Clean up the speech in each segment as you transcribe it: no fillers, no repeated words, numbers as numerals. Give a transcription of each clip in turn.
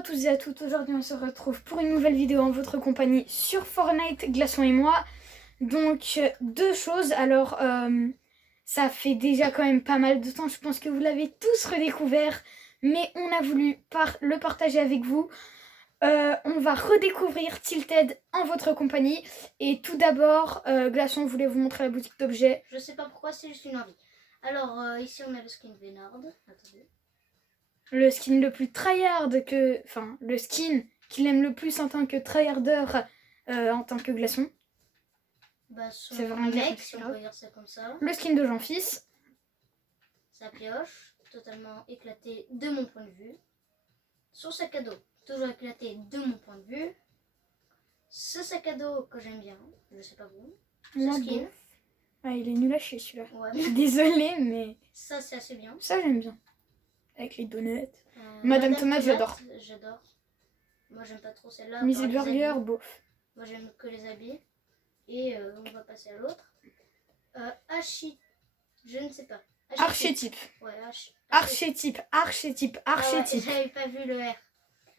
à tous et à toutes, aujourd'hui on se retrouve pour une nouvelle vidéo en votre compagnie sur Fortnite, Glaçon et moi. Donc deux choses, alors ça fait déjà quand même pas mal de temps, je pense que vous l'avez tous redécouvert, mais on a voulu le partager avec vous. On va redécouvrir Tilted en votre compagnie. Et tout d'abord, Glaçon voulait vous montrer la boutique d'objets. Je sais pas pourquoi, c'est juste une envie. Alors ici on a le skin Vénard. Attendez. Le skin le plus tryhard que... Enfin, le skin qu'il aime le plus en tant que tryharder en tant que Glaçon. Bah son C'est vraiment mec, si on peut dire ça comme ça. Le skin de Jean-Fils. Sa pioche, totalement éclatée de mon point de vue. Son sac à dos, toujours éclaté de mon point de vue. Ce sac à dos que j'aime bien, je sais pas vous. Moi, Ce skin. bon. Ah, il est nul à chier celui-là. Ouais. Je suis désolée, mais Ça c'est assez bien. ça j'aime bien. Avec les donuts. Madame Tomate, j'adore. J'adore. Moi j'aime pas trop celle-là. Mise et par les burger, habits. bof. Moi j'aime que les habits. Et on va passer à l'autre. Je ne sais pas. Archétype. Ouais, Archétype. Ouais, j'avais pas vu le R.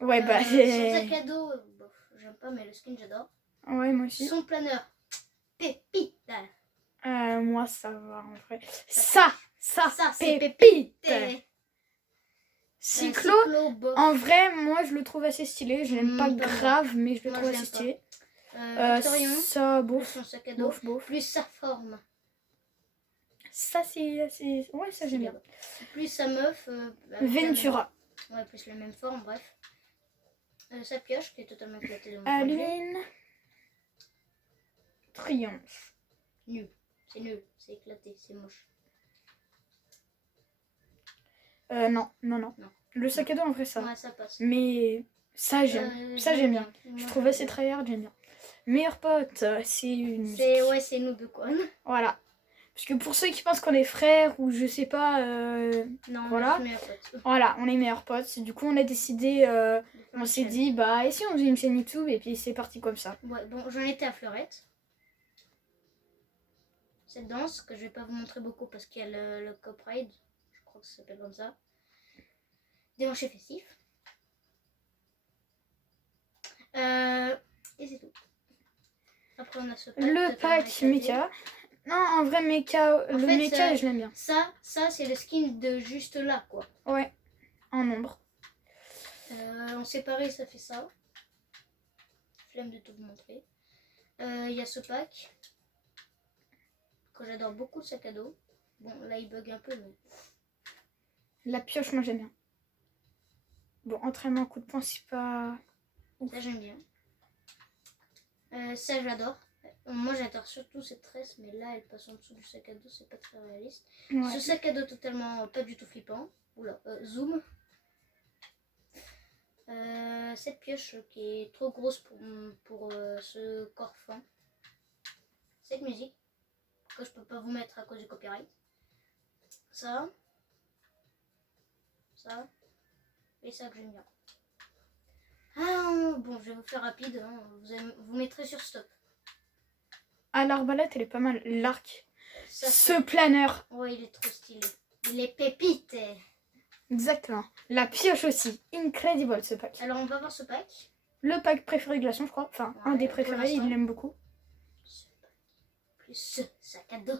Ouais, bah. Son sac à dos, bof, j'aime pas, mais le skin j'adore. Ouais, moi aussi. Son planeur, pépite. Moi ça va en vrai. Ça c'est pépite. pépite. Cyclo, Bof. en vrai, moi je le trouve assez stylé. Je l'aime pas pas grave, mais je le Moi, trouve je assez l'aime stylé. Victorion, Ça, plus bof. son sac à dos, Bof. plus sa forme. Ça, c'est. Ouais, ça j'aime bien. Plus sa meuf. Ventura. Ouais, plus la même forme, bref. Sa pioche qui est totalement éclatée de mon point de vue. Aline. Triomphe. Nul. C'est nul, c'est éclaté, c'est moche. Non. Le sac à dos en vrai ça. Ouais, ça passe. Mais ça j'aime. Ça j'aime bien. Je trouve assez tryhard, j'aime bien. Meilleur pote, c'est une. C'est nous deux quoi. Voilà. Parce que pour ceux qui pensent qu'on est frères ou je sais pas. Non, voilà. on est meilleurs potes. Voilà, on est meilleurs potes. Du coup on a décidé. On s'est dit bah et si on faisait une chaîne YouTube et puis c'est parti comme ça. Ouais, bon, j'en étais à Fleurette. Cette danse que je vais pas vous montrer beaucoup parce qu'il y a le copyright, je crois que ça s'appelle comme ça. Déhanché festif. Et c'est tout. Après on a ce pack. Le pack Mecha. Non, en vrai Mecha, le Mecha je l'aime bien. Ça c'est le skin de juste là quoi. Ouais, en ombre. En séparé ça fait ça. Flemme de tout vous montrer. Il y a ce pack. Que j'adore beaucoup, le sac à dos. Bon, là il bug un peu, mais. La pioche, moi j'aime bien. Bon, entraînement, coup de poing, c'est pas. Ça j'aime bien. Ça j'adore. Moi j'adore surtout cette tresse, mais là elle passe en dessous du sac à dos, c'est pas très réaliste. Ouais. Ce sac à dos totalement pas du tout flippant. Oula, zoom. Cette pioche qui est trop grosse pour ce corps fin. Cette musique que je peux pas vous mettre à cause du copyright. Ça et ça que j'aime bien. Bon, je vais vous faire rapide, hein. Vous mettrez sur stop. Ah, l'arbalète, elle est pas mal. L'arc. Ça, ce planeur. Ouais, il est trop stylé. Il est pépite. Exactement. La pioche aussi. Incredible ce pack. Alors, on va voir ce pack. Le pack préféré de Glaçon, je crois. Enfin, ouais, un des préférés, il l'aime beaucoup. Ce pack. Plus ce sac à dos.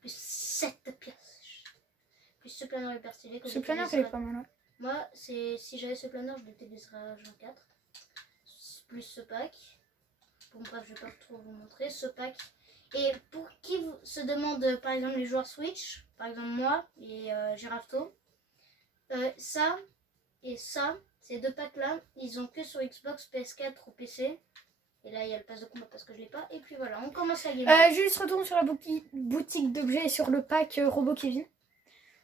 Plus cette pioche. Plus ce planeur hyper stylé. Ce planeur, il est pas mal. Ouais. Moi, si j'avais ce planeur, je l'utiliserais à Jean 4. Plus ce pack. Bon, bref, je vais pas trop vous montrer ce pack. Et pour qui se demande, par exemple, les joueurs Switch, par exemple moi et Girafto, ça et ça, ces deux packs-là, ils ont que sur Xbox, PS4 ou PC. Et là, il y a le pass de combat parce que je l'ai pas. Et puis voilà, on commence la game. Juste retourne sur la boutique d'objets et sur le pack Robot Kevin.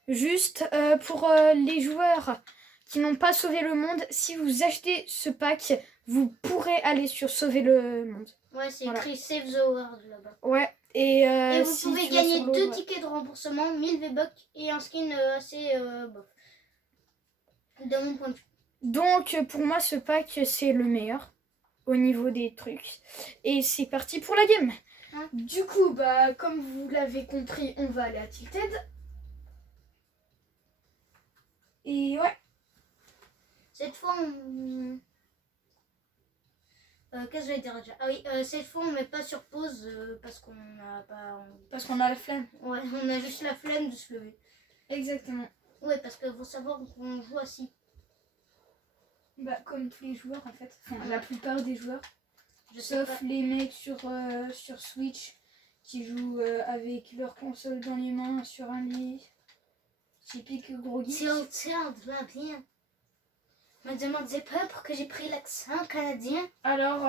Juste pour les joueurs qui n'ont pas sauvé le monde, si vous achetez ce pack, vous pourrez aller sur Sauver le monde. Ouais, c'est écrit Save the World là-bas. Ouais, et vous si pouvez gagner 2 tickets de remboursement, 1000 V-Bucks et un skin assez bof. De mon point de vue. Donc pour moi, ce pack, c'est le meilleur au niveau des trucs. Et c'est parti pour la game. Hein? Du coup, bah comme vous l'avez compris, on va aller à Tilted. Et ouais. Cette fois, on... qu'est-ce que j'allais dire déjà? Ah oui, cette fois, on met pas sur pause parce qu'on n'a pas... Parce qu'on a la flemme. Ouais, on a juste la flemme de se lever. Exactement. Ouais, parce qu'il faut savoir qu'on joue assis. Bah, comme tous les joueurs en fait. Enfin, la plupart des joueurs. Je sais Sauf pas. les mecs sur Switch qui jouent avec leur console dans les mains sur un lit. Typique gros geek. Tiens, bien. Me demandez pas pourquoi j'ai pris l'accent canadien. Alors,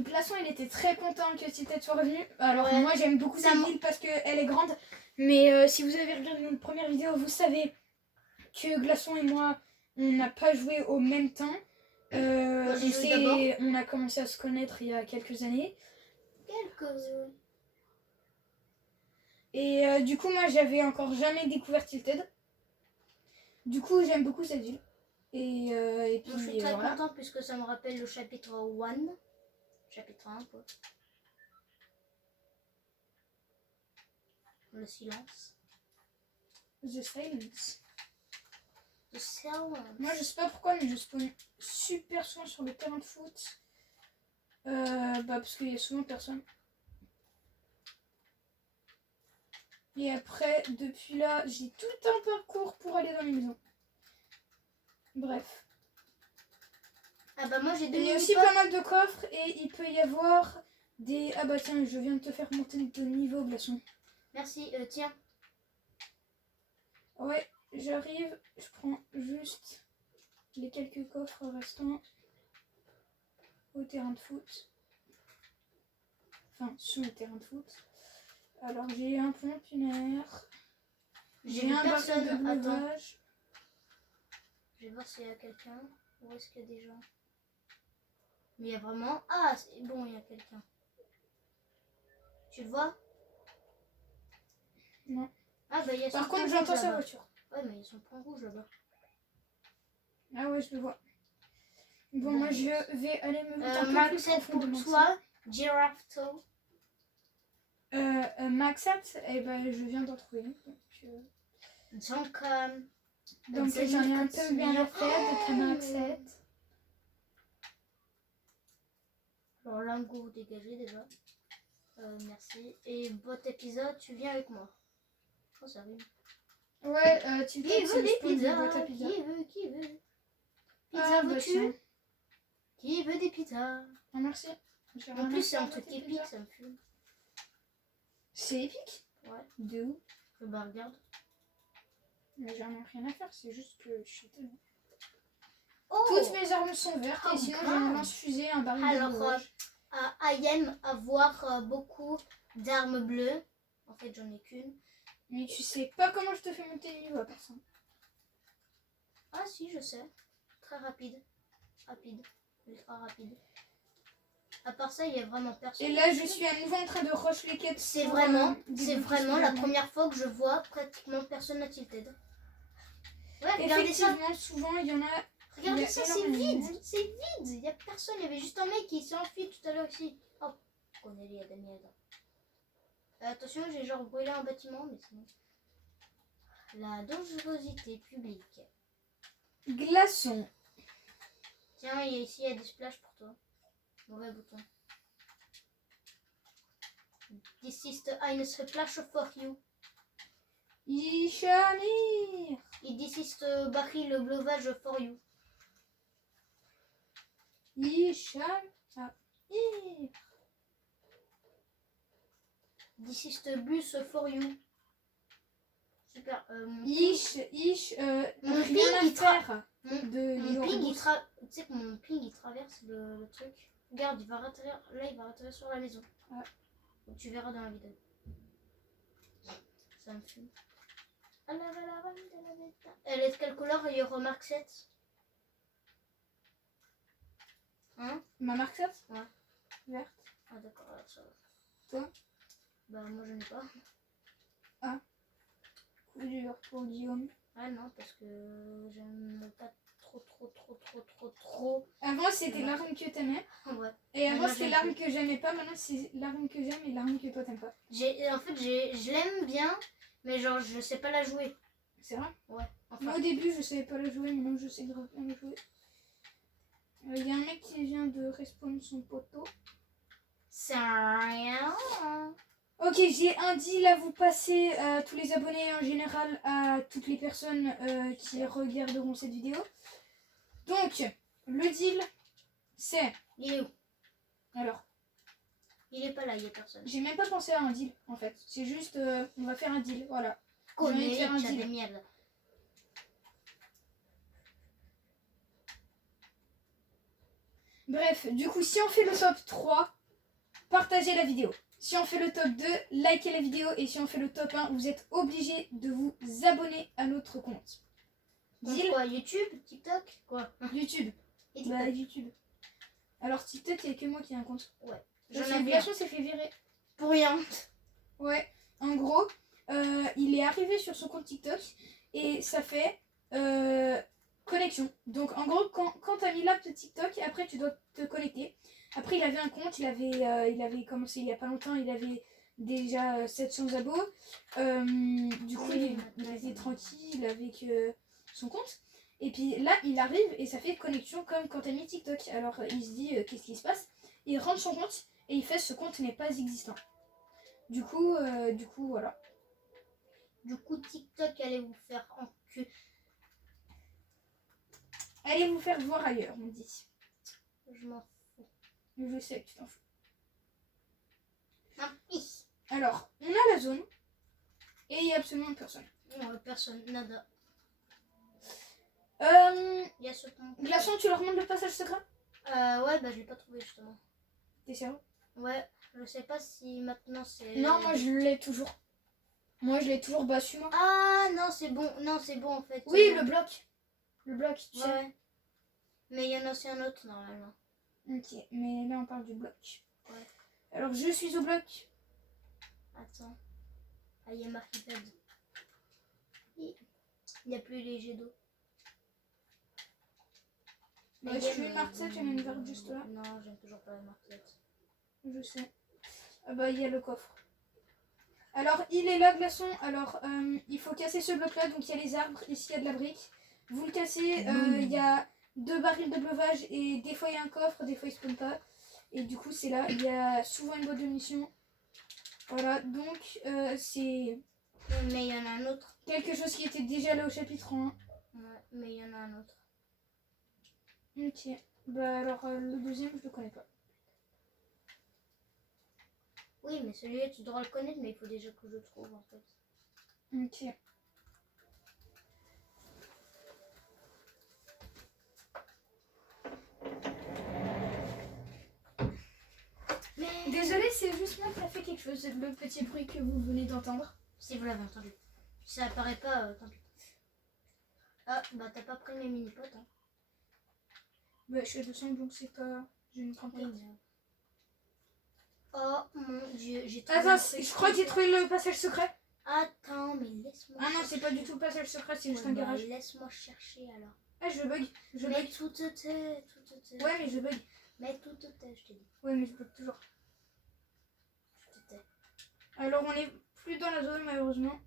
Glaçon, il était très content que Tilted soit revenu. Alors, Ouais. moi, j'aime beaucoup cette ville parce qu'elle est grande. Mais si vous avez regardé notre première vidéo, vous savez que Glaçon et moi, on n'a pas joué au même temps. On a commencé à se connaître il y a quelques années. Et du coup, moi, j'avais encore jamais découvert Tilted. Du coup, j'aime beaucoup cette ville. Et puis, je suis très voilà. contente puisque ça me rappelle le chapitre 1. Chapitre 1, quoi. Le silence. The Silence. The silence. Moi, je sais pas pourquoi, mais je spawn super souvent sur le terrain de foot. Parce qu'il y a souvent personne. Et après, depuis là, j'ai tout un parcours pour aller dans les maisons. Bref. Ah bah moi j'ai Il y a aussi pas mal de coffres et il peut y avoir des... Ah bah tiens, je viens de te faire monter de niveau, Glaçon. Merci, tiens. Ouais, j'arrive, je prends juste les quelques coffres restants au terrain de foot. Enfin, sous le terrain de foot. Alors j'ai un pompionneur. J'ai un baril de breuvage. Je vais voir s'il y a quelqu'un. Où est-ce qu'il y a des gens? Mais il y a vraiment... Ah, c'est bon, il y a quelqu'un. Tu le vois? Non. Ah bah il y a son Par contre, point j'entends rouge sa là-bas. voiture. Ouais, mais il y a son point rouge là-bas. Ah ouais, je le vois. Bon, moi je vais aller me mettre un peu Mark plus 7 pour profondément. toi, Giraffe Toe. Max 7, eh ben, je viens d'en trouver une. Donc j'en ai un peu bien à faire de ta Max 7. Alors Lingo, vous dégagez déjà. Merci. Et bon épisode, tu viens avec moi. Oh, ça arrive. Ouais, tu Qui veut des pizzas? Pizza. Qui veut? Pizza, Ah, bah, veux-tu? tiens. Qui veut des pizzas? Ah, merci. En plus, c'est un truc épique, ça me fume. C'est épique? Ouais. De où? Bah, regarde. Mais j'en ai rien à faire, c'est juste que je suis tellement... Oh! Toutes mes armes sont vertes et sinon j'ai un lance-fusée, un baril de Alors, breuvage. I aime avoir beaucoup d'armes bleues. En fait, j'en ai qu'une. Mais tu sais pas comment je te fais monter le niveau à part ça. Ah si, je sais. Très rapide. Ultra rapide. À part ça, il y a vraiment personne. Et là, je suis à nouveau en train de rush les quêtes. C'est pour, vraiment débloquer la première fois que je vois pratiquement personne à Tilted. Ouais, regardez ça. Effectivement, souvent, il y en a... Regardez il y a ça, c'est énormément de vide. monde. C'est vide. Il n'y a personne. Il y avait juste un mec qui s'est enfui tout à l'heure ici. Oh, on est lié à Daniel. Attention, j'ai genre brûlé un bâtiment, mais sinon... La dangerosité publique. Glaçon. Tiens, ici, il y a des splashes pour toi. Mauvais bouton. This is the eine splash for you. Ishamir. Et this is the baril le breuvage for you. Ishamir. This is the bus for you. Super. Mon mon rien ping, à il faire. mon de ping, Yorgos. tu sais que mon ping, il traverse le truc. Regarde, il va atterrir, là, il va atterrir sur la maison. Ouais. Donc, tu verras dans la vidéo. Ça me fume. Elle est de quelle couleur, Euromark 7? Hein? Ma marque 7? Ouais. Verte. Ah d'accord, alors ça va. Toi? Bah moi je n'ai pas. Coup dur pour Guillaume. Ah non, parce que j'aime pas trop. Avant c'était l'arme que t'aimais. Ouais. Et Ah, avant moi, c'était j'aime l'arme que j'aimais pas. Maintenant c'est l'arme que j'aime et l'arme que toi t'aimes pas. En fait, je l'aime bien, mais genre je sais pas la jouer. C'est vrai? Ouais. Enfin, Moi au début je savais pas la jouer, maintenant je sais grave bien la jouer. Il y a un mec qui vient de respawn son poteau. c'est rien. Ok, j'ai un deal à vous passer à tous les abonnés en général, à toutes les personnes qui regarderont cette vidéo. Donc, le deal, c'est... Il est où? Alors, Il est pas là, il y a personne. j'ai même pas pensé à un deal en fait. C'est juste, on va faire un deal, voilà. Connais, faire un tu as deal. des miettes. Bref, du coup, si on fait le top 3, partagez la vidéo. Si on fait le top 2, likez la vidéo. Et si on fait le top 1, vous êtes obligés de vous abonner à notre compte. Donc Deal? quoi, YouTube, TikTok? Quoi? YouTube. Et Bah, TikTok. YouTube. Alors, TikTok, il n'y a que moi qui ai un compte. Ouais. J'en J'en ai ai vu. bien. Glaçon s'est fait virer. Pour rien. Ouais. En gros, il est arrivé sur son compte TikTok et ça fait connexion. Donc, en gros, quand tu as mis l'app de TikTok, après, tu dois te connecter. Après, il avait un compte, il avait commencé il n'y a pas longtemps, il avait déjà 700 abos. Du coup, il était tranquille avec son compte. Et puis là, il arrive et ça fait connexion comme quand tu as mis TikTok. Alors, il se dit, qu'est-ce qui se passe? Il rentre son compte et il fait ce compte n'est pas existant. Du coup, voilà. Du coup, TikTok allait vous faire enculer. Allez vous faire voir ailleurs, on dit. Je m'en fous. Mais je sais que tu t'en fous. Ah, hi. Alors, on a la zone et il n'y a absolument personne. Personne, nada. Il y a ce pont. Glaçon, tu leur montres le passage secret? Ouais, bah je l'ai pas trouvé justement. T'es sérieux? Ouais, je sais pas si maintenant c'est. Non, moi je l'ai toujours. Moi je l'ai toujours battu, moi. Ah non, c'est bon. Non, c'est bon en fait. Oui, le bloc. Le bloc, tu sais. Ouais. Mais il y en a aussi un autre normalement. Ok, mais là on parle du bloc. Ouais. Alors je suis au bloc. Attends. Ah, il y a marqué pad. Il n'y a plus les jets d'eau. Ouais, tu veux une marque 7, il y en a une verte juste là. Non, j'aime toujours pas la marque 7. Je sais. Ah bah il y a le coffre. Alors il est là, Glaçon. Alors il faut casser ce bloc là. Donc il y a les arbres. Ici il y a de la brique. Vous le cassez. Il y a 2 barils de veuvage. Et des fois il y a un coffre. Des fois il spawn pas. Et du coup c'est là. Il y a souvent une boîte de munitions. Voilà. Donc c'est Mais il y en a un autre. quelque chose qui était déjà là au chapitre 1. Ouais, mais il y en a un autre. Ok. Bah alors le deuxième je le connais pas. Oui, mais celui-là tu devras le connaître, mais il faut déjà que je le trouve en fait. Ok. Mais Désolée, c'est juste moi qui a fait quelque chose, le petit bruit que vous venez d'entendre. si vous l'avez entendu. Si ça apparaît pas, tant pis. Ah, bah t'as pas pris mes mini-potes, hein. Bah, je suis à 200, donc c'est pas... Je ne prends pas. Oui, mais... Oh mon dieu, j'ai trouvé Attends, un truc je crois que j'ai trouvé le passage secret. Attends, mais laisse-moi... Ah non, c'est pas du tout le passage secret, c'est juste Ouais, un bah, garage. laisse-moi chercher alors. Ah, je bug. Je Mais bug. tout te tait, tout te tait. Ouais, mais je bug. Mais tout te tait, je t'ai dit. Ouais, mais je bug toujours. Je te tais. Alors, on est plus dans la zone, malheureusement.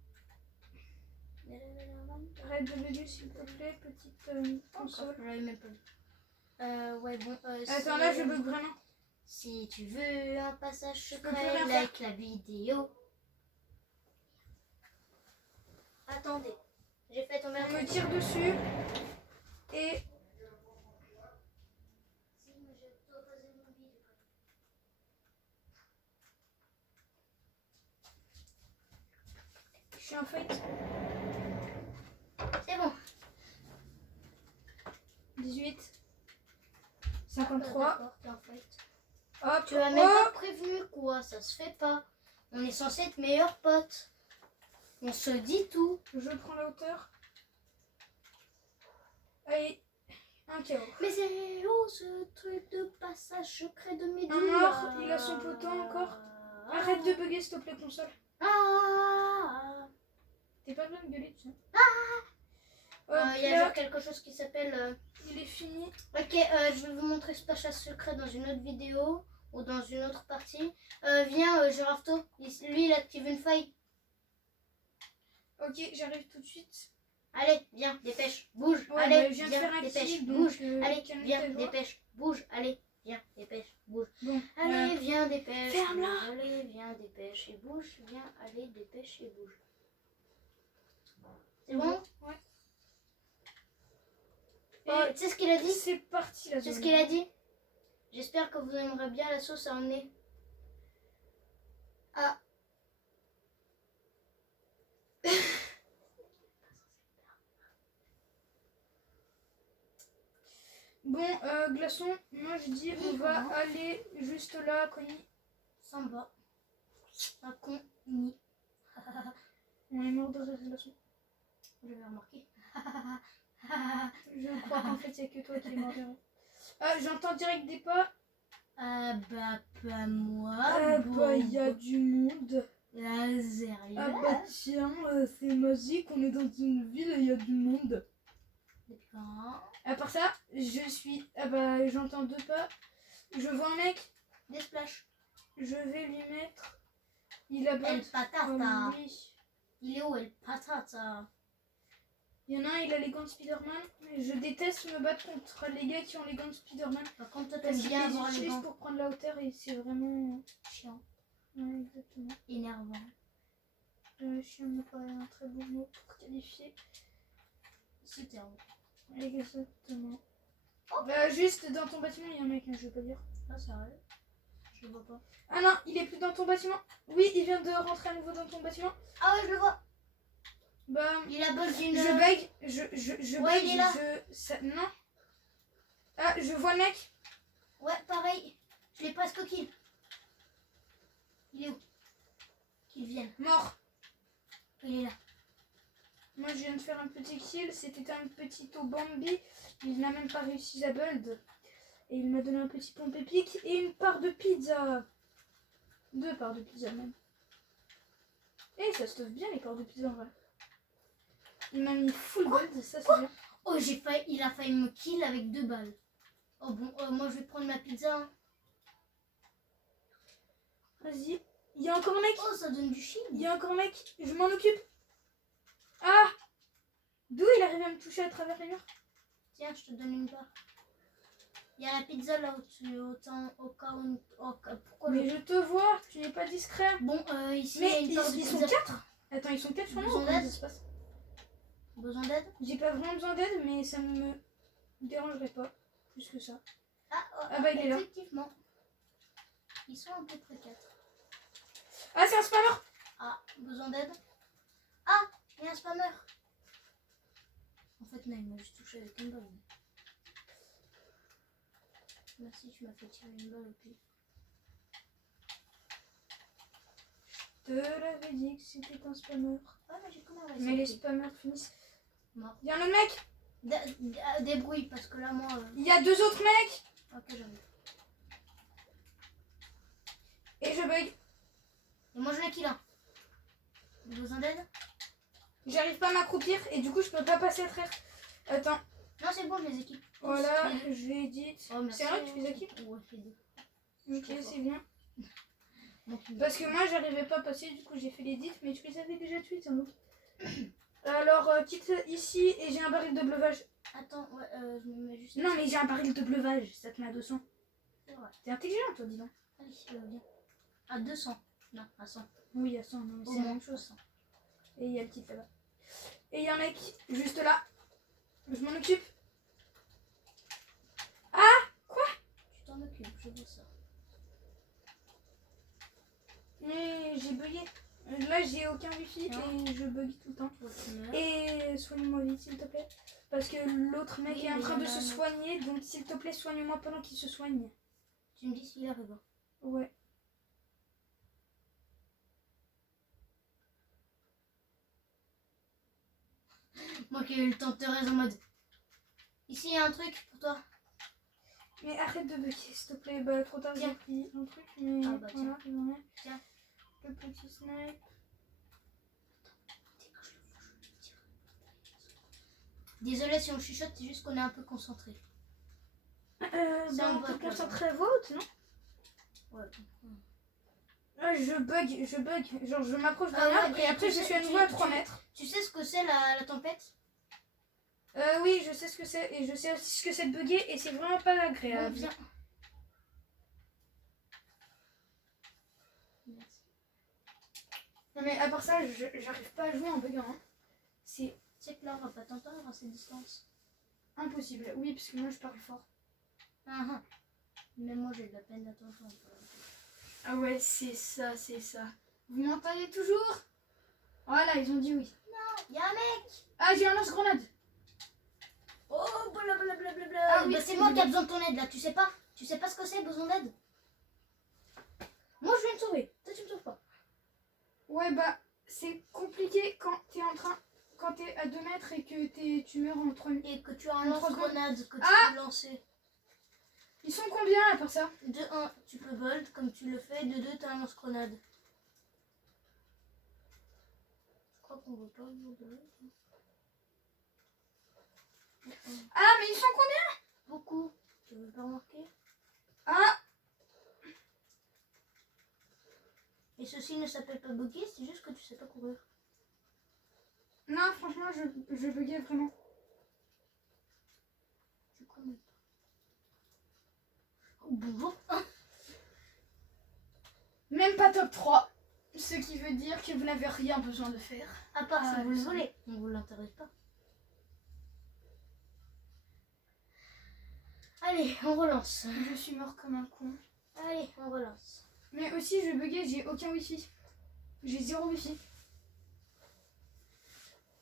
Arrête de bugger, s'il te plaît, petite console. Je l'avais même pas vu. Ouais, bon... Attends, là, je bug vraiment. Si tu veux un passage peux plus secret, rien like la vidéo. Attendez, j'ai fait tomber un On me truc. tire dessus. Et... Si, mais je dois poser mon billet. Je suis en fight. C'est bon. 18. 53. D'accord, t'es en fight. Hop, Tu m'as même hop. pas prévenu quoi, ça se fait pas. On est censé être meilleurs potes. On se dit tout. Je prends la hauteur. Allez, un KO. Mais c'est où ce truc de passage secret de Méduse? Un mort, il a son poteau encore. Arrête de bugger s'il te plaît, console. T'es pas besoin de gueuler, tu sais. Il y a genre quelque chose qui s'appelle... Il est fini. Ok, je vais vous montrer ce passage secret dans une autre vidéo ou dans une autre partie. Viens, Girafto. Lui, il active une faille. Ok, j'arrive tout de suite. Allez, viens, dépêche, bouge. Ouais, Allez, bah, je viens de faire un dépêche, kill, bouge. donc, Allez, calme viens, ta joie. dépêche, bouge. Allez, viens, dépêche, bouge. Bon, Allez, viens, dépêche. Ferme-la. bouge. Allez, viens, dépêche et bouge. Viens, allez, dépêche et bouge. C'est bon? Ouais. Oh, tu sais ce qu'il a dit? C'est parti la Tu sais zone. ce qu'il a dit? J'espère que vous aimerez bien la sauce à emmener. Ah. Bon, glaçon, moi je dis on va aller juste là, Connie. Sympa. Un con, ni. On est mort de rire, glaçon. J'avais remarqué. Je crois qu'en fait, il n'y a que toi qui es mort de rire. Ah, j'entends direct des pas. Ah bah pas moi. Ah bah, il y a du monde. Ah, sérieux? Ah bah tiens, c'est magique, on est dans une ville et il y a du monde. D'accord. À part ça, je suis... Ah bah, j'entends deux pas. Je vois un mec, Des splash. je vais lui mettre... Il a El patata. comme lui. Il est où El patata? Il y en a un, il a les gants de Spider-Man. Je déteste me battre contre les gars qui ont les gants de Spider-Man. Par contre, toi, Parce t'aimes qu'ils bien les avoir les utilisent gants. pour prendre la hauteur et c'est vraiment... Chiant. Ouais, exactement. Énervant. Chiant n'est pas un très bon mot pour qualifier. C'était un... Exactement. Bah, juste dans ton bâtiment, il y a un mec, hein, je veux pas dire. Ah, sérieux? Je le vois pas. Ah non, il est plus dans ton bâtiment. Oui, il vient de rentrer à nouveau dans ton bâtiment. Ah ouais, je le vois. Bah, Il a bug d'une... je bug. Je Ouais, bug. il est là. Non. Ah, je vois le mec. Ouais, pareil. Je l'ai presque kill. Il est où? Qu'il vienne. Mort. Il est là. Moi, je viens de faire un petit kill. C'était un petit au Bambi. Il n'a même pas réussi à build. Et il m'a donné un petit pompe épique et une part de pizza. 2 parts de pizza même. Et ça stuff bien les parts de pizza en vrai. Il m'a mis full build, ça c'est bien. Oh, il a failli me kill avec 2 balles. Oh bon, moi je vais prendre ma pizza. Hein. Vas-y. Il y a encore un mec. Oh, ça donne du shield. Il y a encore un mec. Je m'en occupe. Ah! D'où il arrive à me toucher à travers les murs? Tiens, je te donne une part. Il y a la pizza là au-dessus, au cas où... pourquoi Mais je te vois, tu n'es pas discret. Bon, ici Mais il y a une part de ils sont pizza. 4. Attends, ils sont 4 sur moi ou Besoin comment d'aide ça se passe? Besoin d'aide? J'ai pas vraiment besoin d'aide, mais ça ne me dérangerait pas plus que ça. Ah bah, il est là. effectivement. Ils sont à peu près 4. Ah, c'est un spammer. Ah, besoin d'aide? Ah, il y a un spammer. En fait, non, il m'a juste touché avec une balle. Merci, tu m'as fait tirer une balle au pied. Je te l'avais dit que c'était un spammer. Ah, mais j'ai comment Mais les spammers finissent. Mort. Il y a un autre mec. Débrouille, parce que là, moi... Il y a 2 autres mecs. Ok, j'arrive. Et je bug. Et moi, je l'ai kill un. Besoin d'aide? J'arrive pas à m'accroupir et du coup je peux pas passer à travers. Attends. Non, c'est bon, je les équipe. Voilà, je l'ai dit. Oh, merci. C'est vrai que tu les équipes? Ouais, je les ai. Ok, c'est bien. Donc, Parce que moi j'arrivais pas à passer, du coup j'ai fait l'édit, mais tu les avais déjà tués, tiens donc. Alors, quitte ici et j'ai un baril de bleuvage. attends, ouais, je me mets juste... Non, mais j'ai un baril de bleuvage, ça te met à 200. C'est vrai. T'es intelligent toi, dis donc. Allez, viens. À 200. Non, à 100. Oui, à 100, non, mais Au c'est la moins. même chose. Et il y a le titre là-bas. Et il y a un mec juste là. Je m'en occupe. Tu t'en occupes, je vois ça. Mais j'ai bugué. Là j'ai aucun wifi Non. et je bug tout le temps. Ouais, tu meurs. Et soigne-moi vite s'il te plaît. Parce que l'autre mec Oui, est en mais train il y de en a se un autre. soigner. Donc s'il te plaît soigne-moi pendant qu'il se soigne. Tu me dis s'il arrive. Ouais. Moi qui ai eu le temps de te raison en mode... Ici, il y a un truc pour toi. Mais arrête de bugger s'il te plaît. Bah trop tard j'ai Tiens. pris un truc. Mais Ah bah, voilà, j'en ai. Tiens. Le petit snipe. Désolé si on chuchote, c'est juste qu'on est un peu concentré. Bah, un on peut vote, concentrer à voix haute, non? Ouais. Ah, je bug. Genre je m'approche d'un Ah ouais, arbre et et après tu je sais- suis à nouveau à 3 tu- mètres. Tu sais ce que c'est la tempête? Oui, je sais ce que c'est. Et je sais aussi ce que c'est de bugger. Et c'est vraiment pas Bon, agréable. viens. Merci. Non mais à part ça, j'arrive pas à jouer en buguant. Hein. C'est Tu sais que là, on va pas t'entendre à cette distance. impossible. Oui, parce que moi je parle fort. Ah, ah. Mais moi, j'ai de la peine à t'entendre. Ah ouais, c'est ça, c'est ça. Vous m'entendez toujours? Voilà, ils ont dit oui. Y'a un mec. Ah, j'ai un lance-grenade. Oh, blablabla. Ah oui, Bah, c'est moi qui a besoin de ton aide là, tu sais pas? Tu sais pas ce que c'est, besoin d'aide? Moi, je viens de sauver. Toi, tu me sauves pas. Ouais, bah, c'est compliqué quand t'es en train... Quand t'es à 2 mètres et que tu meurs en 3 minutes. Et que tu as un En 3 lance-grenade que tu Ah peux lancer. Ils sont combien à part ça? De 1, tu peux bolt comme tu le fais. De 2, t'as un lance-grenade. Je crois qu'on veut pas ouvrir de l'autre. Ah, mais ils sont combien? Beaucoup. Tu veux pas remarquer? Ah, Et ceci ne s'appelle pas bugger, c'est juste que tu sais pas courir. non, franchement, je buguais vraiment. Tu connais pas. Oh, bonjour. Même pas top 3. Ce qui veut dire que vous n'avez rien besoin de faire. À part Ah, si vous le je volez. On vous l'intéresse pas. Allez, on relance. Je suis mort comme un con. Allez, on relance. Mais aussi, je buguais, j'ai aucun wifi. J'ai 0 wifi.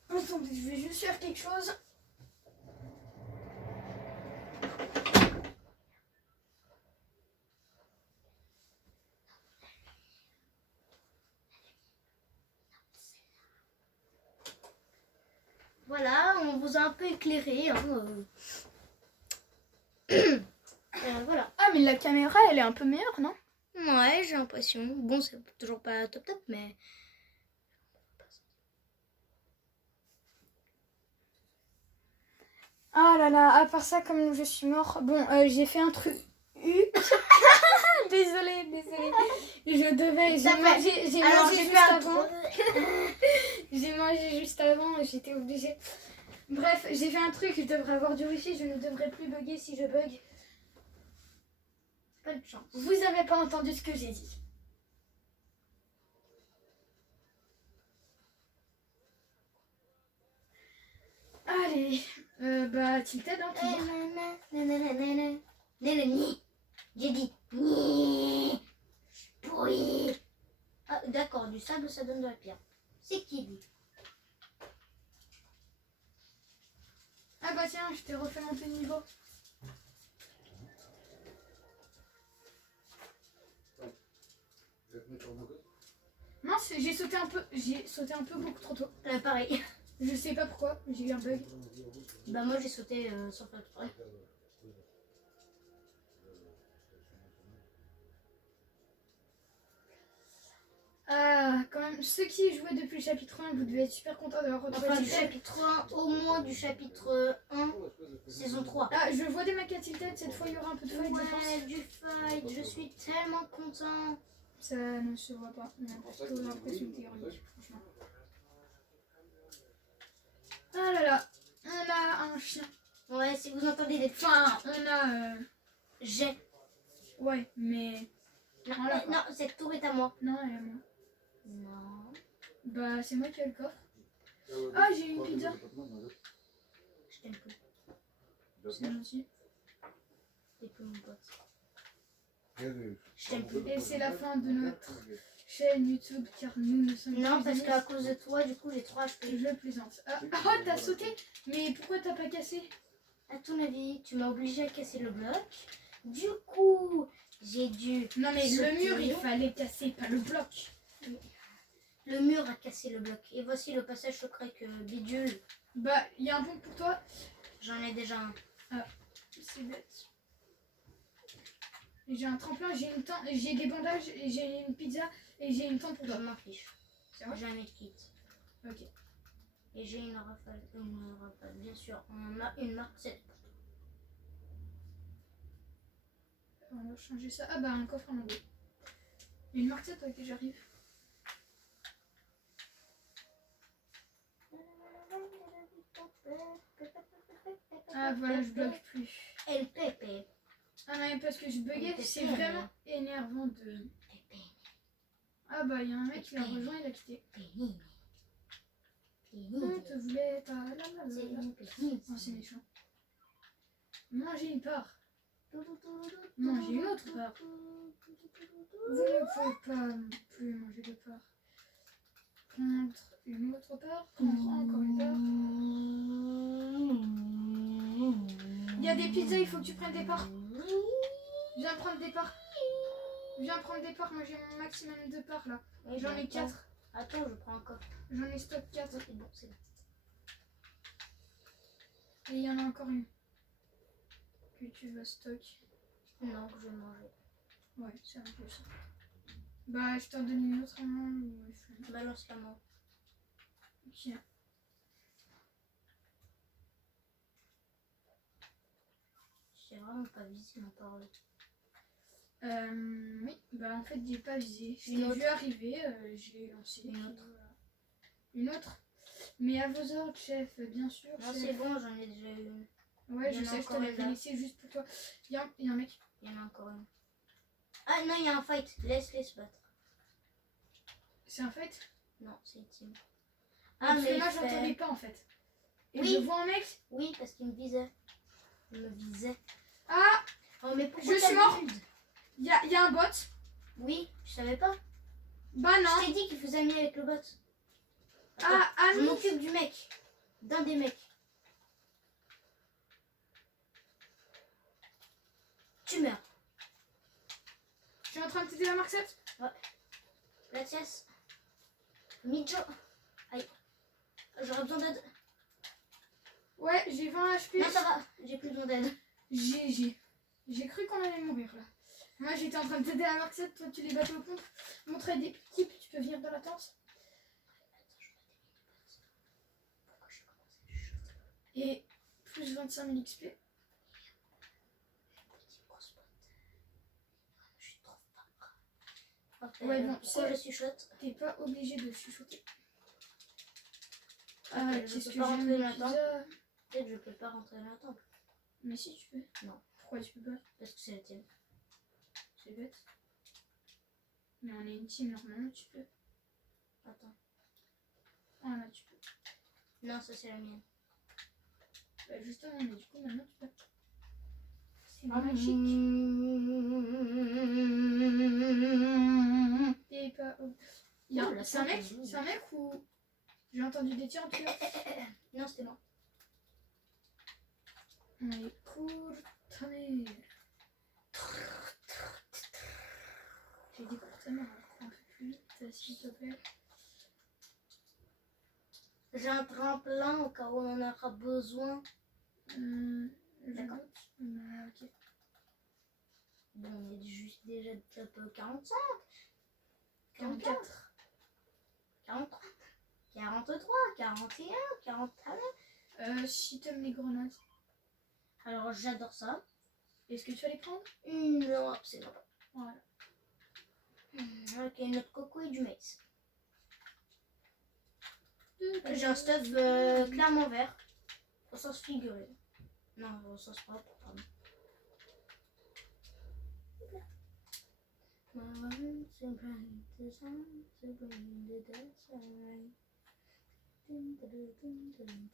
Attendez, je vais juste faire quelque chose. Voilà, on vous a un peu éclairé. Hein, voilà. Ah, mais la caméra, elle est un peu meilleure, non? Ouais, j'ai l'impression. Bon, c'est toujours pas top top, mais... Ah là là, à part ça, comme je suis mort, bon, j'ai fait un truc. Désolée. Je devais. J'ai mangé juste avant. J'ai mangé juste avant, j'étais obligée. Bref, j'ai fait un truc, je devrais avoir du wifi, je ne devrais plus bugger si je bug. Pas de chance. Vous avez pas entendu ce que j'ai dit. Allez, bah Tilted, hein, toujours. J'ai dit ni. Pourri. Ah, d'accord, du sable ça donne de la pierre. C'est qui lui? Ah bah tiens, je t'ai refait monter de niveau. Mince, j'ai sauté un peu beaucoup trop tôt. Pareil. Je sais pas pourquoi, j'ai eu un bug. Bah moi j'ai sauté sans faire exprès. Ah, quand même, ceux qui jouaient depuis le chapitre 1, vous devez être super contents d'avoir retrouvé Enfin du Tilted. chapitre 1, au moins du chapitre 1, saison 3. Ah, je vois des mecs à Tilted, cette fois il y aura un peu de fight, je Ouais, pense. du fight, je suis tellement content. Ça ne se voit pas, on a plutôt l'impression que t'es ironique, franchement. Ah là là, on a un chien. Ouais, si vous entendez des... Enfin, on a... J'ai... Ouais, mais... Non, Voilà, quoi. non, cette tour est à moi. Non, elle est à moi. Non. Bah, c'est moi qui ai le coffre. Ah, j'ai une pizza. Je t'aime plus. C'est gentil. T'es plus mon pote. Je t'aime plus. Et c'est la fin de notre chaîne YouTube, car nous ne sommes Non, plus parce amis. qu'à cause de toi, du coup, j'ai 3 HP. Je plaisante. Ah, oh, t'as sauté? Mais pourquoi t'as pas cassé? À ton avis, tu m'as obligé à casser le bloc. Du coup, j'ai dû... Non, mais le sauter. mur, il fallait casser, pas le bloc. Le mur a cassé le bloc. Et voici le passage secret que Bidule. Bah, il y a un point pour toi. J'en ai déjà un. Ah, c'est bête. J'ai un tremplin, j'ai une tente, j'ai des bandages, et j'ai une pizza et j'ai une tente pour Je toi. m'en fiche. C'est vrai? J'ai un medkit. Ok. Et j'ai une rafale. Bien sûr. On a une marque 7 pour toi. On va changer ça. Ah bah, un coffre en anglais. Une marque 7, ok, j'arrive. Ah voilà, je bug plus. El Pepe. Ah non, mais parce que je buguais, c'est vraiment énervant de... Ah bah, il y a un mec qui l'a rejoint, il a quitté. On te voulait pas... Là, là, là, là. Oh, c'est méchant. Mangez une part. Mangez une autre part. Vous ne pouvez pas non plus manger de part. Prendre une autre part. Prendre encore une part. Il y a des pizzas, il faut que tu prennes des parts. Viens prendre des parts. Viens prendre des parts. Moi j'ai mon maximum de parts là. J'en ai 4. Attends, je prends encore. J'en ai stock 4. C'est bon, c'est bon. Et il y en a encore une. Que tu vas stock. Non, que je vais manger. Ouais, c'est un peu ça. Bah, je t'en donne une autre en main. Balance la main. Ok. J'ai vraiment pas visé ma parole. Oui, bah en fait, j'ai pas visé. Je Une l'ai autre. vu arriver, j'ai lancé. Une autre. Voilà. Une autre. Mais à vos ordres, chef, bien sûr. Non, chef. c'est bon, j'en ai déjà eu une. Ouais, Il y je en a sais, je encore t'avais une là. laissé juste pour toi. Il y a un mec. Il y en a encore une. Ah non, il y a un fight. Laisse-les se battre. C'est un fait. Non, c'est une team. Ah, mais moi, il fait- j'entendais pas en fait. Et Oui. je vois un mec. Oui, parce qu'il me visait. Il me visait. Ah, Oh, mais pourquoi Je t'as suis mort. build il y a un bot. Oui, je savais pas. Bah non. Je t'ai dit qu'il faisait ami avec le bot. Ah, Je ami. m'occupe du mec. D'un des mecs. Tu meurs. Je suis en train de t'aider à Mark 7. Gracias. Mijo. Aïe. J'aurais besoin d'aide. Ouais, j'ai 20 HP. Non, ça va. J'ai plus besoin d'aide. GG. J'ai cru qu'on allait mourir là. Moi j'étais en train de t'aider à Mark 7, toi tu les battais aux pompes. Montrer des petits, tu peux venir dans la tente. Et plus 25 000 XP. Je suis trop fort. Ouais, bon, pourquoi c'est- je suis chouette? T'es pas obligé de chuchoter. Ok, Ah, je qu'est-ce peux que pas rentrer j'aime dans la les tente. pizzas. Peut-être que je peux pas rentrer dans la temple. Mais si tu peux. Non. Pourquoi tu peux pas? Parce que c'est la tienne. C'est bête. Mais on est une team, normalement tu peux. Attends. Ah là tu peux. Non, ça c'est la mienne. Bah justement, mais du coup maintenant tu peux. C'est Ah, magique. mmh. T'es pas... Oh, la C'est un mec tente est C'est un mec ou... J'ai entendu des tirs en tout cas. Non, c'était moi. Mais pour ta mère. J'ai dit pour ta mère, alors un peu plus vite s'il te plaît. J'ai un tremplin au cas où on en aura besoin. Je D'accord. doute. Ok. Bon, on est juste déjà top 45. 44. 43. 43, 41, 41. Si t'aimes les grenades, Alors j'adore ça. est-ce que tu vas les prendre? Non, absolument pas. Voilà. Ok, notre coco et du maïs. J'ai un stuff clairement vert. Au sens figuré. Non, au sens propre, pardon.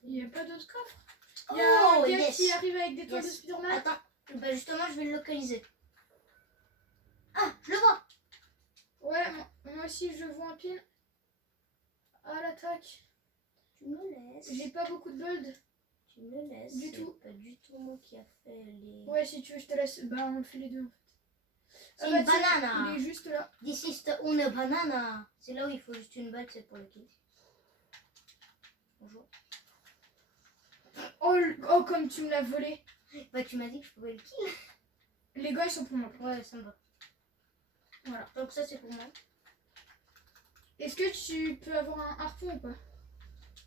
Il n'y a pas d'autre coffre? Il y a un Oh, gars yes. qui arrive avec des toiles de Yes. Spider-Man. Attends, bah justement, je vais le localiser. Ah, je le vois. Ouais, moi aussi je vois un pin. À l'attaque. Tu me laisses. J'ai pas beaucoup de gold. Tu me laisses. Du C'est tout. pas du tout moi qui a fait les... Ouais, si tu veux, je te laisse. Bah, on le fait les deux en fait. C'est bah, une tiens, banana. il est juste là. This is the une banana. C'est là où il faut juste une balle, c'est pour le kill. Bonjour. Oh, comme tu me l'as volé. Bah tu m'as dit que je pouvais le kill. Les gars, ils sont pour moi. Ouais, ça me va. Voilà. Donc ça c'est pour moi. Est-ce que tu peux avoir un harpon ou pas?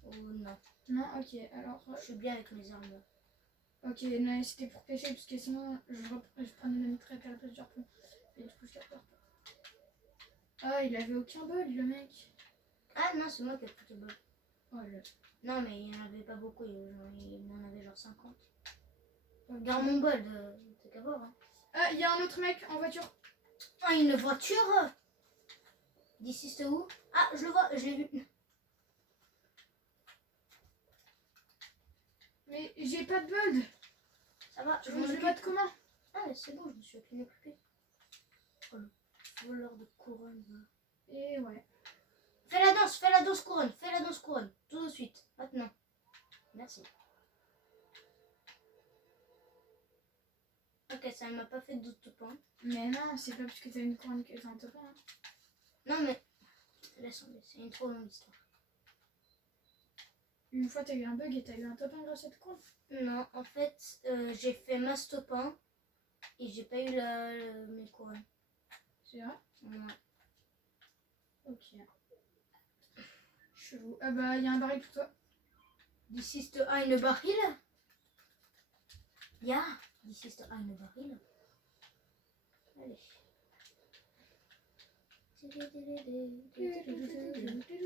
Oh non. Non, ok. Alors, Je suis bien avec mes armes. ok, non, c'était pour pêcher parce que sinon je prenais la mitraille à la place du harpon. Et du coup, je capte pas. Ah, il avait aucun bol, le mec. Ah non, c'est moi qui ai pris le bol. Oh là. Non mais il n'y en avait pas beaucoup, il en avait genre 50. Regarde mon bol de d'abord. Hein. Ah, il y a un autre mec en voiture. Ah, une voiture. D'ici c'est où? Ah, je le vois, je l'ai vu. Mais j'ai pas de bud. Ça va, Tu je veux m'en le occupe. bud comment? Ah, mais c'est bon, je me suis bien occupée. Oh, le voleur de couronne. Là. Et ouais. Fais la danse couronne, tout de suite, maintenant. Merci. Ok, ça ne m'a pas fait de doute point. Mais non, c'est pas parce que t'as une couronne que t'as un top 1. Hein. Non, mais laisse tomber, c'est une trop longue histoire. Une fois t'as eu un bug et t'as eu un top 1 grâce à cette couronne. Non, en fait, j'ai fait ma stop 1 et j'ai pas eu mes couronnes. C'est vrai? Ouais. Ok. Chelou. Ah bah, il y a un baril pour toi. This is the eine baril. Ja, this is the eine baril. Allez.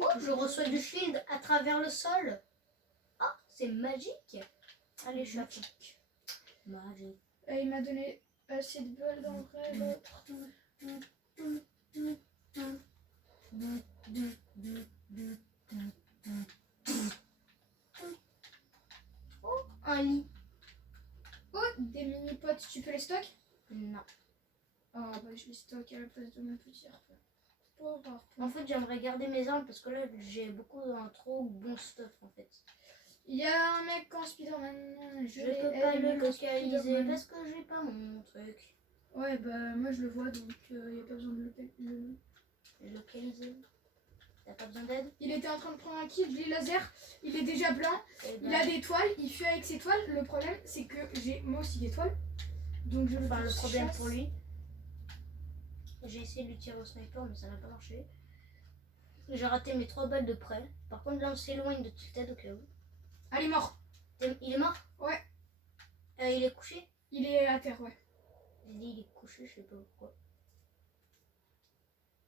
Oh, je reçois du shield à travers le sol. Ah, c'est magique. Allez, je suis à fond. Magique. Il m'a donné assez de balles dans le vrai l'autre. Oh, un lit. Oh, des mini-potes, tu peux les stocker? Non. Oh bah je les stocke à la place de mon petit harpon. Pauvre harpon. En fait, j'aimerais garder mes armes parce que là, j'ai beaucoup un trop bon stuff en fait. Il y a un mec en Spider-Man. Je peux pas le localiser parce que j'ai pas mon truc. Ouais, bah moi je le vois donc il n'y a pas besoin de le Localiser. T'as pas besoin d'aide? Il était en train de prendre un kit, les laser, il est déjà blanc, Eh ben, il a des toiles, il fuit avec ses toiles. Le problème c'est que j'ai moi aussi des toiles. Donc je le problème chasse. pour lui. J'ai essayé de lui tirer au sniper mais ça n'a pas marché. J'ai raté mes 3 balles de près. Par contre là on s'éloigne de toute tête au cas où. Ah, il est mort. Il est mort? Ouais. Il est couché? Il est à terre, ouais. J'ai dit il est couché, je sais pas pourquoi.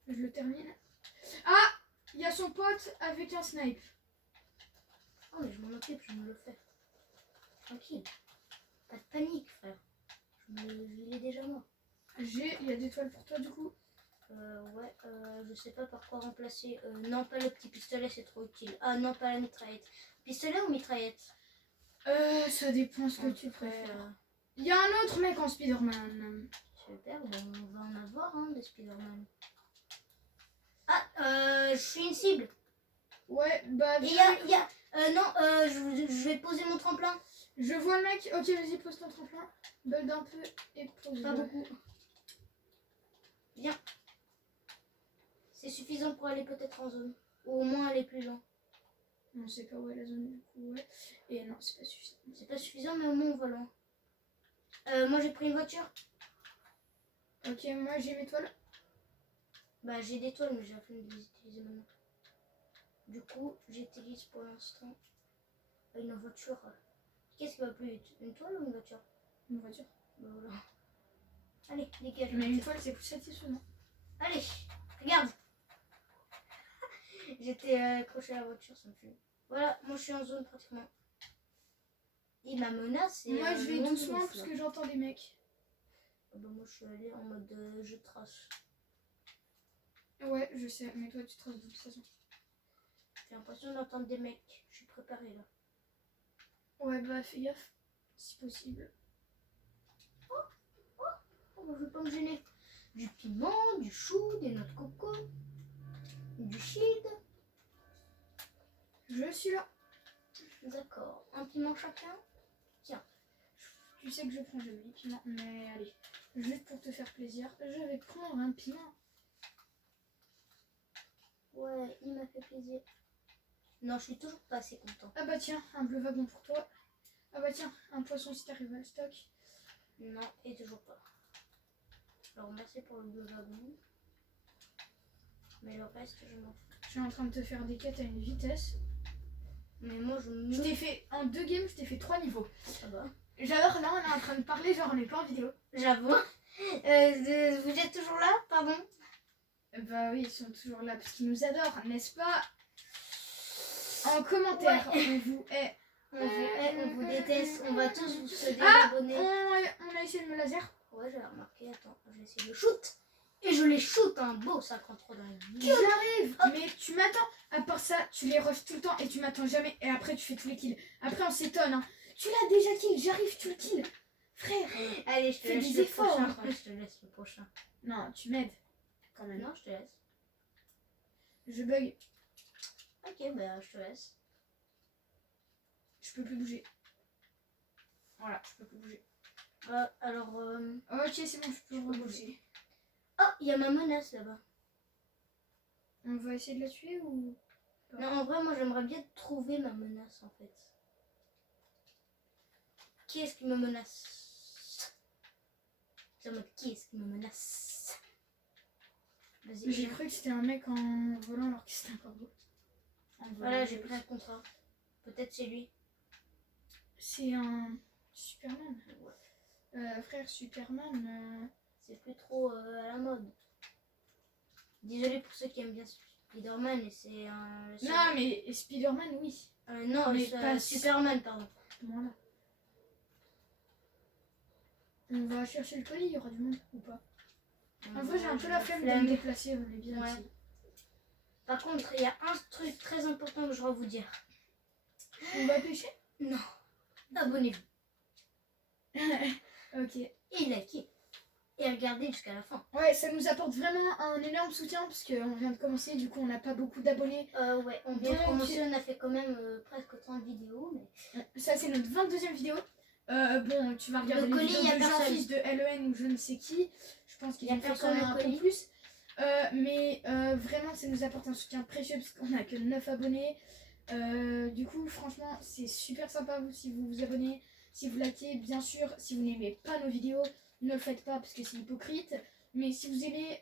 Je le termine. Ah, il y a son pote avec un snipe. Oh mais je m'en occupe, je me le fais. Tranquille. Pas de panique frère. Il est déjà mort. Il y a des toiles pour toi du coup. Ouais, je sais pas par quoi remplacer. Non, pas le petit pistolet, c'est trop utile. Ah non, pas la mitraillette. Pistolet ou mitraillette? Ça dépend ce que tu préfères. Il y a un autre mec en Spider-Man. Super, bon, on va en avoir des Spider-Man. Ah, je suis une cible. Ouais, bah. Et non, je vais poser mon tremplin. Je vois le mec. Ok, vas-y, pose ton tremplin. Build un peu et pose. Pas beaucoup. Viens. C'est suffisant pour aller peut-être en zone. Ou au moins aller plus loin. On sait pas où est la zone du coup, ouais. Et non, c'est pas suffisant. C'est pas suffisant, mais au moins on va loin. Moi j'ai pris une voiture. Ok, moi j'ai mes toiles. Bah j'ai des toiles, mais j'ai la flemme de les utiliser maintenant. Du coup, j'utilise pour l'instant une voiture. Qu'est-ce qui va plus vite? Une toile ou une voiture? Une voiture. Bah voilà. Allez, dégage. Mais une toile c'est plus satisfaisant. Allez, regarde. J'étais accroché à la voiture, ça me fait. Voilà, moi je suis en zone pratiquement. Il m'a menacé. Moi je vais doucement parce que j'entends des mecs. Ah bah, moi je suis allé en mode je trace. Ouais, je sais, mais toi tu traces de toute façon. J'ai l'impression d'entendre des mecs. Je suis préparée là. Ouais, bah fais gaffe, si possible. Oh, bah, je vais pas me gêner. Du piment, du chou, des noix de coco, du shield. Je suis là. D'accord. Un piment chacun. Tu sais que je prends jamais les piments, mais allez, juste pour te faire plaisir, je vais prendre un piment. Ouais, il m'a fait plaisir. Non, je suis toujours pas assez content. Ah bah tiens, un bleu wagon pour toi. Ah bah tiens, un poisson si t'arrives à le stock. Non, et toujours pas. Alors merci pour le bleu wagon. Mais le reste, je m'en fous. Je suis en train de te faire des quêtes à une vitesse. Mais moi, Je t'ai fait, en 2 games, je t'ai fait 3 niveaux. Ah bah. J'adore, là on est en train de parler, genre on n'est pas en vidéo. J'avoue. Vous êtes toujours là, pardon? Bah oui, ils sont toujours là parce qu'ils nous adorent, n'est-ce pas? En commentaire, Ouais. On vous déteste, on va tous vous se Ah, désabonner. on a essayé le laser. Ouais, j'ai remarqué, attends, je vais essayer de le shoot. Et je les shoot un beau 53 dans la gueule. J'arrive, mais tu m'attends. À part ça, tu les rushes tout le temps et tu m'attends jamais. Et après, tu fais tous les kills. Après, on s'étonne. Hein. Tu l'as déjà kill, j'arrive, tu le kill. Frère, Allez, je te fais laisse des le efforts. prochain. Hein. Ouais, je te laisse le prochain. Non, tu m'aides. Quand même. Non, je te laisse. Je bug. Ok, bah je te laisse. Je peux plus bouger. Voilà, je peux plus bouger. Alors, Ok, c'est bon, je peux rebouger. oh, il y a ma menace là-bas. On va essayer de la tuer ou... Non, en vrai, moi j'aimerais bien trouver ma menace en fait. Qui est-ce qui me menace? C'est en mode qui est-ce qui me menace? Vas-y. J'ai cru que c'était un mec en volant alors que c'était un corbeau. Voilà, j'ai pris un contrat. Peut-être c'est lui. C'est un Superman. Frère Superman. C'est plus trop à la mode. Désolé pour ceux qui aiment bien Spider-Man et c'est un. Non, mais Spider-Man, oui. Non, mais c'est pas Superman, pardon. Voilà. On va chercher le colis, il y aura du monde ou pas? En vrai, j'ai un peu la flemme de me déplacer, on est bien Ouais. ici. Par contre, il y a un truc très important que je dois vous dire. On va pêcher? Non. Abonnez-vous. Ok. Et likez. Et regardez jusqu'à la fin. Ouais, ça nous apporte vraiment un énorme soutien parce qu'on vient de commencer, du coup on n'a pas beaucoup d'abonnés. Ouais, on vient de Donc- commencer, on a fait quand même presque 30 vidéos. Mais... Ça c'est notre 22e vidéo. Bon, tu vas regarder Le les colis, vidéos y a de personne. Jean-Fils de LEN ou je ne sais qui. Je pense qu'ils Y a ont fait personne quand même au un peu colis. plus. Mais vraiment, ça nous apporte un soutien précieux parce qu'on n'a que 9 abonnés. Du coup, franchement, c'est super sympa vous si vous vous abonnez, si vous likez. Bien sûr, si vous n'aimez pas nos vidéos, ne le faites pas parce que c'est hypocrite. Mais si vous aimez,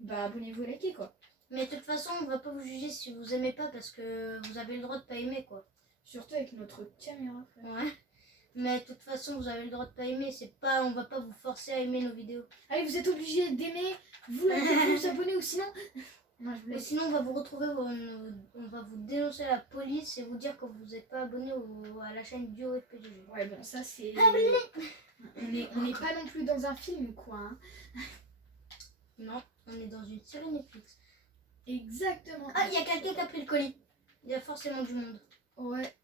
bah abonnez-vous et likez quoi. Mais de toute façon, on va pas vous juger si vous aimez pas parce que vous avez le droit de pas aimer quoi. Surtout avec notre caméra, frère. Ouais. Mais de toute façon, vous avez le droit de pas aimer. C'est pas, on va pas vous forcer à aimer nos vidéos. Allez, vous êtes obligés d'aimer, vous likez, vous abonnez ou sinon... Moi, je vous Ou laisse. sinon, on va vous retrouver, on va vous dénoncer à la police et vous dire que vous n'êtes pas abonné à la chaîne Duo FPGG. Ouais, bon, ça c'est... Abonnez. On n'est pas non plus dans un film, quoi. Hein. Non, on est dans une série Netflix. Exactement. Ah, il y a quelqu'un qui a pris le colis. Il y a forcément du monde. Ouais.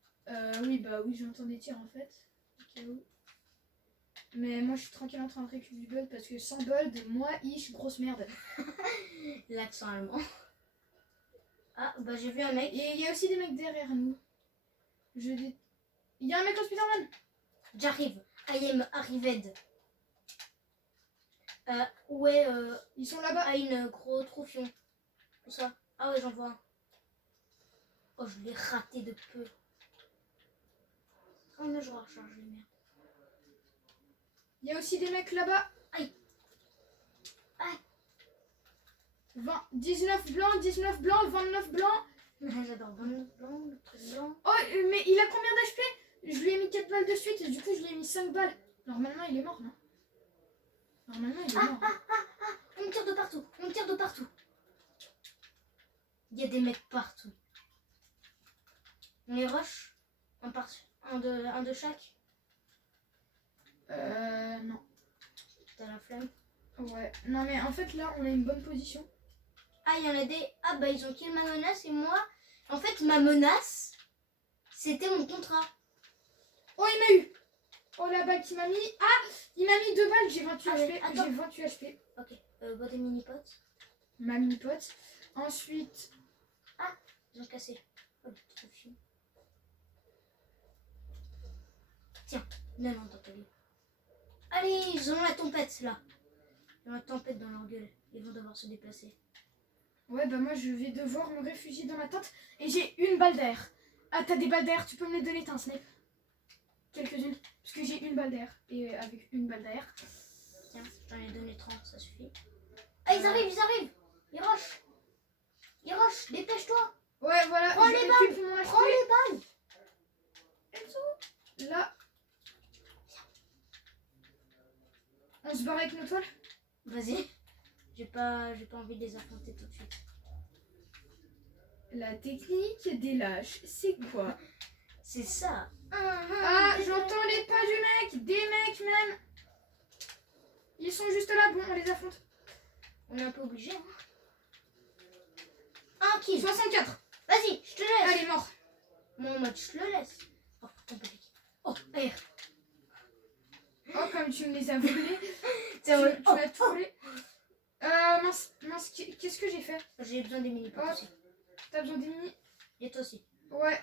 Oui, bah oui, j'entends des tirs en fait. Au cas où. Mais moi, je suis tranquille en train de récupérer du bug parce que sans bug, moi, ish, grosse merde. L'accent allemand. Ah, bah j'ai vu un mec. Et il y a aussi des mecs derrière nous. Il y a un mec en Spider-Man. J'arrive. I am arrived. Ouais, Ils sont là-bas. à une gros troufion. Où ça? Ah ouais, j'en vois un. Oh, je l'ai raté de peu. Oh non, je vais recharger, merde. Il y a aussi des mecs là-bas. Aïe. Aïe. 19 blancs, 19 blancs, 29 blancs. J'adore le blanc, le truc blanc. Oh, mais il a combien d'HP? Je lui ai mis 4 balles de suite et du coup, je lui ai mis 5 balles. Normalement, il est mort, non? Normalement, il est mort. On me tire de partout, on me tire de partout. Il y a des mecs partout. On les rush. Un de chaque. Non. T'as la flemme. Ouais. Non, mais en fait, là, on a une bonne position. Ah, il y en a des... Ah, bah ils ont kill ma menace et moi... En fait, ma menace, c'était mon contrat. Oh, il m'a eu. Oh, la balle qui m'a mis. Ah, il m'a mis 2 balles. J'ai 28 Ah, HP. mais attends. J'ai 28 HP. Ok, bois des mini-potes. Ma mini-pote. Ensuite... Ils ont cassé. Oh, le trop chiant. Tiens, non, dans ta gueule. Allez, ils ont la tempête, là. Ils ont la tempête dans leur gueule. Ils vont devoir se déplacer. Ouais, bah moi, je vais devoir me réfugier dans ma tente. Et j'ai une balle d'air. Ah, t'as des balles d'air. Tu peux me les donner, t'as un snipe? Quelques-unes. Parce que j'ai une balle d'air. Et avec une balle d'air... Tiens, j'en ai donné 30, ça suffit. Ah, ils arrivent, ils arrivent. Ils rushent. Ils rushent, dépêche-toi. Ouais, voilà. Prends je les récupère mon HP. Prends les balles. Là. On se barre avec nos toiles. Vas-y. J'ai pas envie de les affronter tout de suite. La technique des lâches, c'est quoi? C'est ça. Ah, j'entends les pas du mec. Des mecs même. Ils sont juste là. Bon, on les affronte. On est un peu obligé. Hein. Un kill. 64. Vas-y, je te laisse. Allez, mort. Moi, en mode, je le laisse. Oh, ton petit. Oh, air. Oh, comme tu me les as volés. C'est vrai. Tu m'as tout volé. Mince, qu'est-ce que j'ai fait? J'ai besoin des mini pots aussi. T'as besoin des mini? Et toi aussi. Ouais,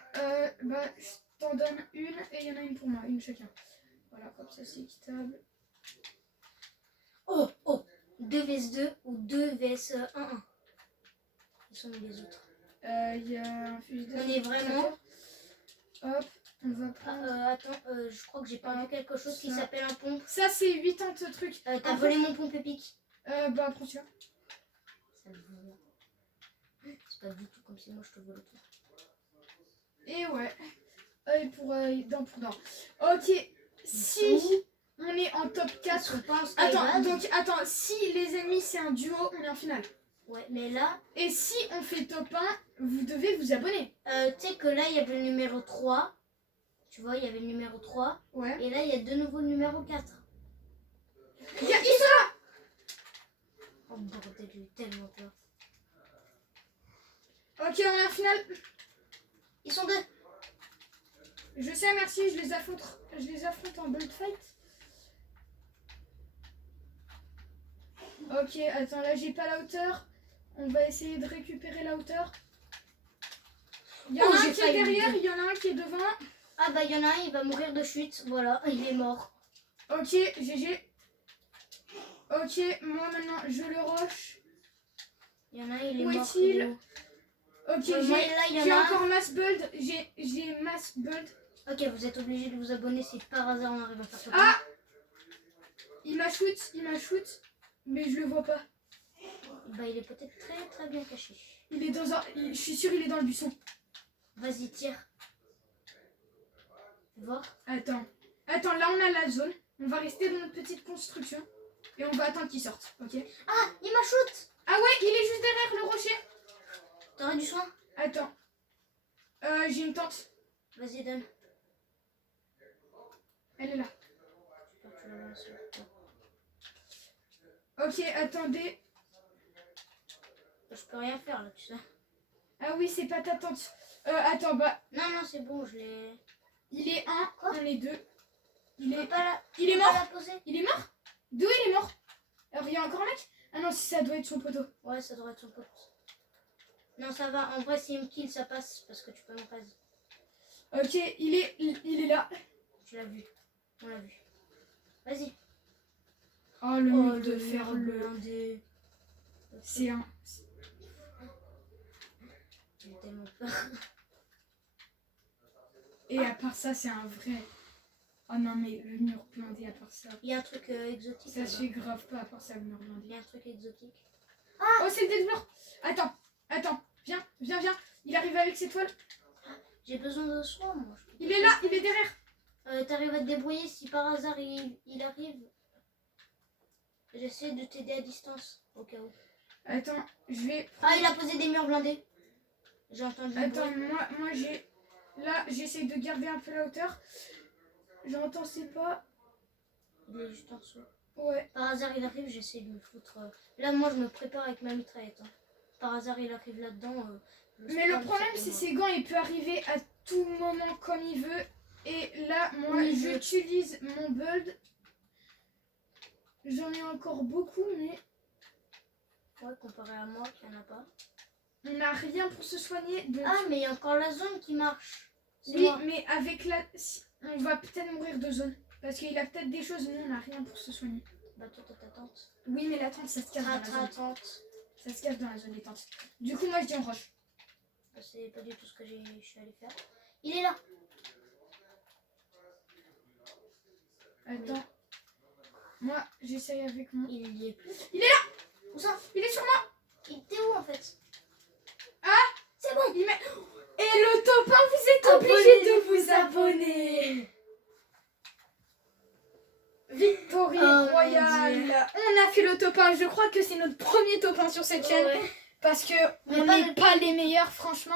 bah, je t'en donne une et il y en a une pour moi, une chacun. Voilà, comme ça c'est équitable. Oh, oh. 2 vs 2 ou 2 vs 1-1. Ils sont où les autres? Il y a un fusil On est vraiment... Hop, on va prendre... attends, je crois que j'ai perdu quelque chose qui s'appelle un pompe. Ça c'est 80 trucs. T'as volé mon pompe épique. Bah, prends celui-là. Ça me vaut. C'est pas du tout comme si moi je te volais tout. Et ouais. Et pour dent pour dent. Ok, si on est en top 4... Attends, si les ennemis c'est un duo, on est en finale. Ouais, mais là... Et si on fait top 1, vous devez vous abonner. Tu sais que là, il y avait le numéro 3. Tu vois, il y avait le numéro 3. Ouais. Et là, il y a de nouveau le numéro 4. Ils sont là. Oh bordel, j'ai eu tellement peur. Ok, on est en finale. Ils sont 2. Je sais, merci, je les affronte en bullet fight. Ok, attends, là j'ai pas la hauteur. On va essayer de récupérer la hauteur. Il y en a un qui est derrière, il y en a un qui est devant. Ah bah il y en a un, il va mourir de chute. Voilà, il est mort. Ok, GG. Ok, moi maintenant je le rush. Il y en a un, il est Où mort. est-il? Ok, j'ai j'ai encore mass build. J'ai mass build. Ok, vous êtes obligé de vous abonner si par hasard on arrive à faire ça. Ah! Il m'a shoot, mais je le vois pas. Bah il est peut-être très très bien caché. Il est dans un... Je suis sûr il est dans le buisson. Vas-y, tire. Fais voir. Attends, là on a la zone. On va rester dans notre petite construction. Et on va attendre qu'il sorte, ok? Ah, il m'a shoot. Ah ouais, il est juste derrière le rocher. T'aurais du soin? Attends. J'ai une tente. Vas-y, donne. Elle est là. Ok, attendez. Je peux rien faire là, tu sais. Ah oui, c'est pas ta tente. Attends, bah... Non, non, c'est bon, je l'ai... Il est 1, on est 2. Il est mort. Il est mort. D'où il est mort? Alors, il y a encore un mec? Ah non, ça doit être son poteau. Ouais, ça doit être son pote. Non, ça va. En vrai, s'il me kill, ça passe parce que tu peux me raser. Ok, il est là. Tu l'as vu. On l'a vu. Vas-y. Oh, le mec de faire le... blindé. C'est un... J'ai tellement peur. Et à part ça, c'est un vrai... Oh non, mais le mur blindé à part ça. Il y a un truc exotique. Ça se fait grave pas à part ça, le mur blindé. Il y a un truc exotique. Ah oh, c'est le Deathblur. Attends. Viens. Il arrive avec ses toiles. J'ai besoin de soin, moi. Il est là, il est derrière. T'arrives à te débrouiller si par hasard il arrive. J'essaie de t'aider à distance, au cas où. Attends, je vais... Ah, il a posé des murs blindés. J'ai entendu. Attends, moi j'ai... Là, j'essaie de garder un peu la hauteur. J'entends ses pas. Il est juste en dessous. Ouais. Par hasard, il arrive, j'essaie de me foutre. Là, moi, je me prépare avec ma mitraillette. Hein. Par hasard, il arrive là-dedans. Mais le problème, c'est ses gants, il peut arriver à tout moment comme il veut. Et là, moi, j'utilise mon build. J'en ai encore beaucoup, mais... Ouais, comparé à moi, qui en a pas. On n'a rien pour se soigner. Donc... Ah, mais il y a encore la zone qui marche. Oui, moi. Mais avec la... On va peut-être mourir de zone. Parce qu'il a peut-être des choses, nous, on n'a rien pour se soigner. Bah, toi, t'as ta tente. Oui, mais la tente, ça se cache dans la zone. Tente. Ça se cache dans la zone des tentes. Du coup, moi, je dis on rush. C'est pas du tout ce que je suis allée faire. Il est là. Attends. Moi, j'essaye avec moi. Il y est plus. Il est là. Où ça? Il est sur moi. Il était où en fait? Ah, c'est bon. Et le top 1, vous êtes obligé de vous abonner. Victory royale. On a fait le top 1. Je crois que c'est notre premier top 1 sur cette chaîne. Ouais. Parce que on n'est pas les meilleurs, franchement.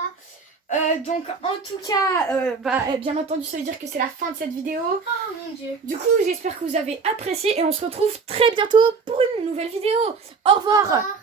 Donc en tout cas, bien entendu ça veut dire que c'est la fin de cette vidéo. Oh mon dieu. Du coup j'espère que vous avez apprécié et on se retrouve très bientôt pour une nouvelle vidéo. Au revoir. Au revoir.